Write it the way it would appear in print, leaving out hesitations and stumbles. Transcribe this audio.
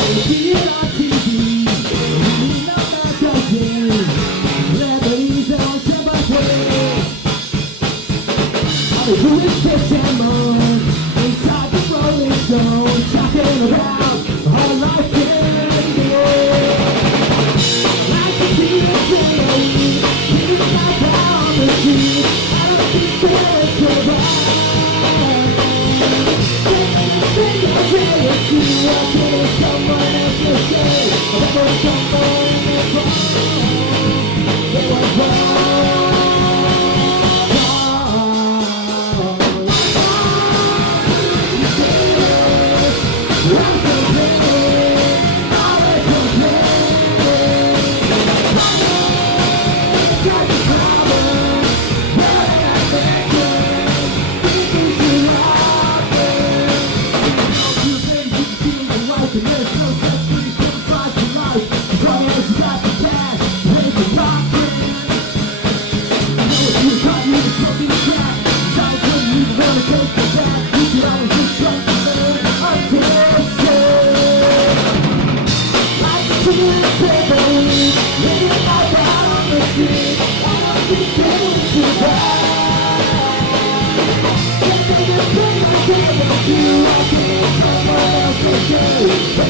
See it on TV, reading the magazine, celebrities on sympathy. All they do is piss and moan inside the Rolling Stone, talking about our life in the air. Like to see the city, living like out on the street. I don't think they're so bad. Someone else to say, there was someone wrong. It was wrong. You